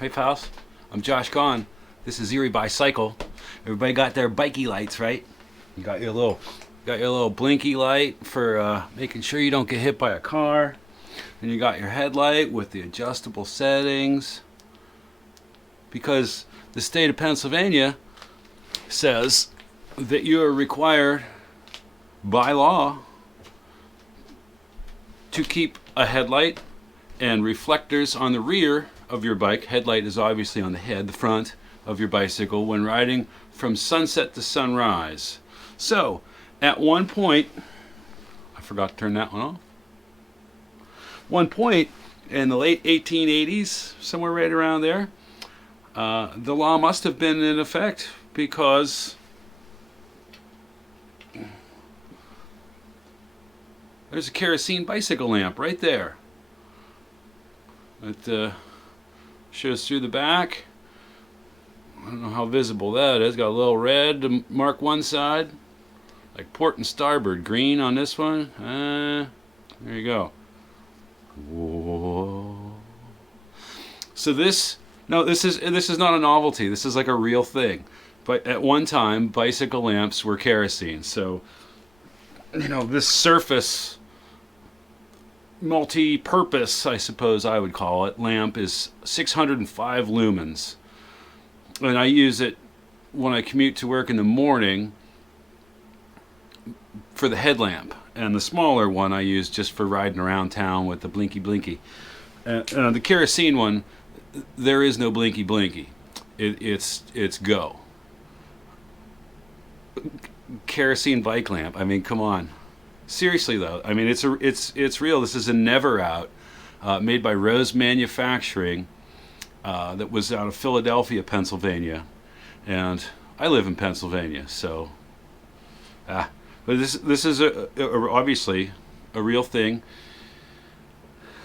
Hey pals, I'm Josh Gahn. This is Erie Bicycle. Everybody got their bikey lights, right? You got your little blinky light for making sure you don't get hit by a car. And you got your headlight with the adjustable settings. Because the state of Pennsylvania says that you are required by law to keep a headlight and reflectors on the rear of your bike. Headlight is obviously on the head, the front of your bicycle, when riding from sunset to sunrise. So, at one point, I forgot to turn that one off. One point in the late 1880s, somewhere right around there, the law must have been in effect because there's a kerosene bicycle lamp right there. It shows through the back. I don't know how visible that is. Got a little red to mark one side, like port and starboard. Green on this one. There you go. Whoa. So this is not a novelty. This is like a real thing. But at one time, bicycle lamps were kerosene. So, this surface multi-purpose, I suppose I would call it, lamp is 605 lumens. And I use it when I commute to work in the morning for the headlamp. And the smaller one I use just for riding around town with the blinky blinky. The kerosene one, there is no blinky blinky. It's go. Kerosene bike lamp. I mean, come on. Seriously though, I mean it's real. This is a Neverout, made by Rose Manufacturing, that was out of Philadelphia, Pennsylvania, and I live in Pennsylvania, so. But this is obviously a real thing.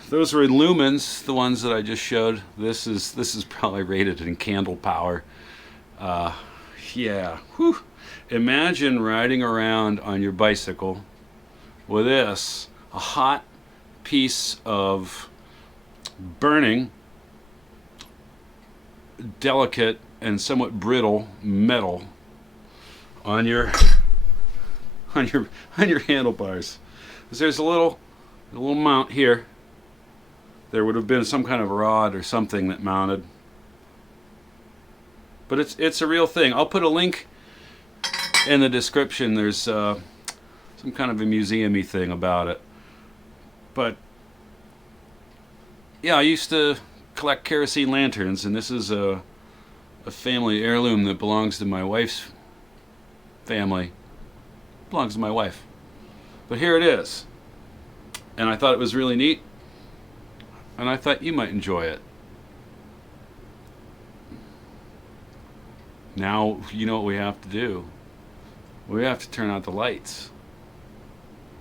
Those are in lumens, the ones that I just showed. This is probably rated in candle power. Yeah. Whew. Imagine riding around on your bicycle with this, a hot piece of burning, delicate and somewhat brittle metal on your handlebars. There's a little mount here. There would have been some kind of rod or something that mounted, but it's a real thing. I'll put a link in the description. There's some kind of a museum-y thing about it. But yeah, I used to collect kerosene lanterns, and this is a family heirloom that belongs to my wife's family. Belongs to my wife. But here it is. And I thought it was really neat, and I thought you might enjoy it. Now, you know what we have to do? We have to turn out the lights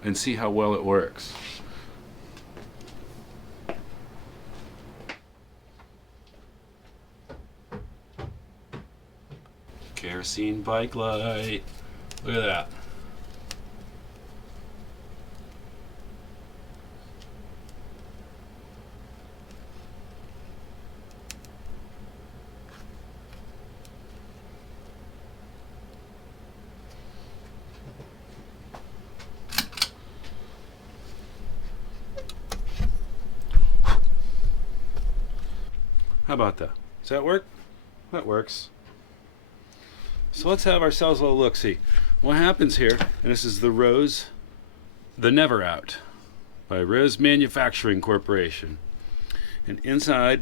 and see how well it works. Kerosene bike light. Look at that. How about that? Does that work? That works. So let's have ourselves a little look-see. What happens here, and this is the Neverout by Rose Manufacturing Corporation. And inside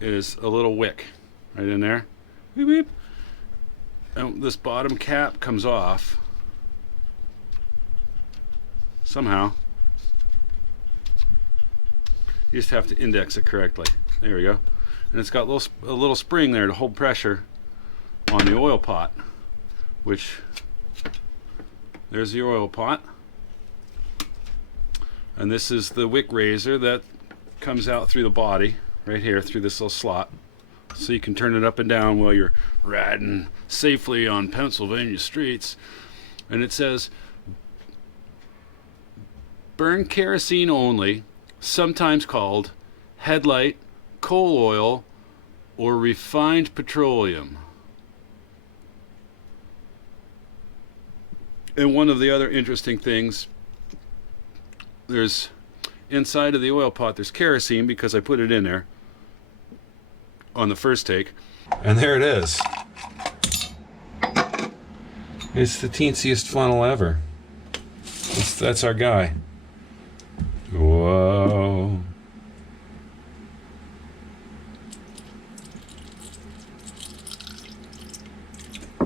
is a little wick right in there. Beep, beep. And this bottom cap comes off somehow. You just have to index it correctly. There we go. And it's got a little spring there to hold pressure on the oil pot, which, there's the oil pot. And this is the wick razor that comes out through the body, right here, through this little slot. So you can turn it up and down while you're riding safely on Pennsylvania streets. And it says, burn kerosene only, sometimes called headlight, coal oil, or refined petroleum. And one of the other interesting things, there's inside of the oil pot, there's kerosene because I put it in there on the first take. And there it is. It's the teensiest funnel ever. That's our guy. Whoa.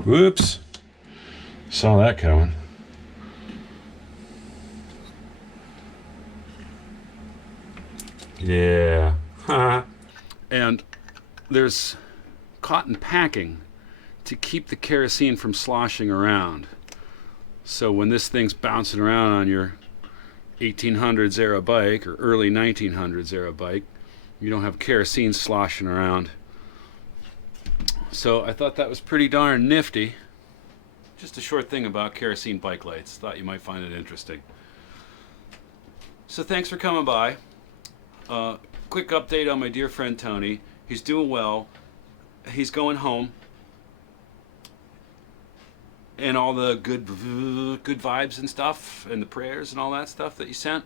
Whoops. Saw that coming. Yeah. And there's cotton packing to keep the kerosene from sloshing around. So when this thing's bouncing around on your 1800s era bike or early 1900s era bike, you don't have kerosene sloshing around. So I thought that was pretty darn nifty. Just a short thing about kerosene bike lights. Thought you might find it interesting. So thanks for coming by. Quick update on my dear friend Tony. He's doing well. He's going home. And all the good vibes and stuff, and the prayers and all that stuff that you sent,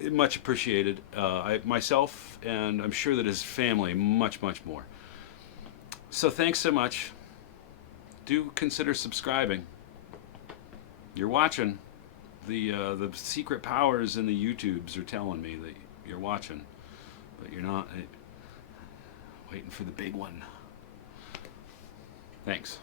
much appreciated. Myself, and I'm sure that his family, much more. So thanks so much. Do consider subscribing. You're watching. The secret powers in the YouTubes are telling me that you're watching, but you're not. Waiting for the big one. Thanks.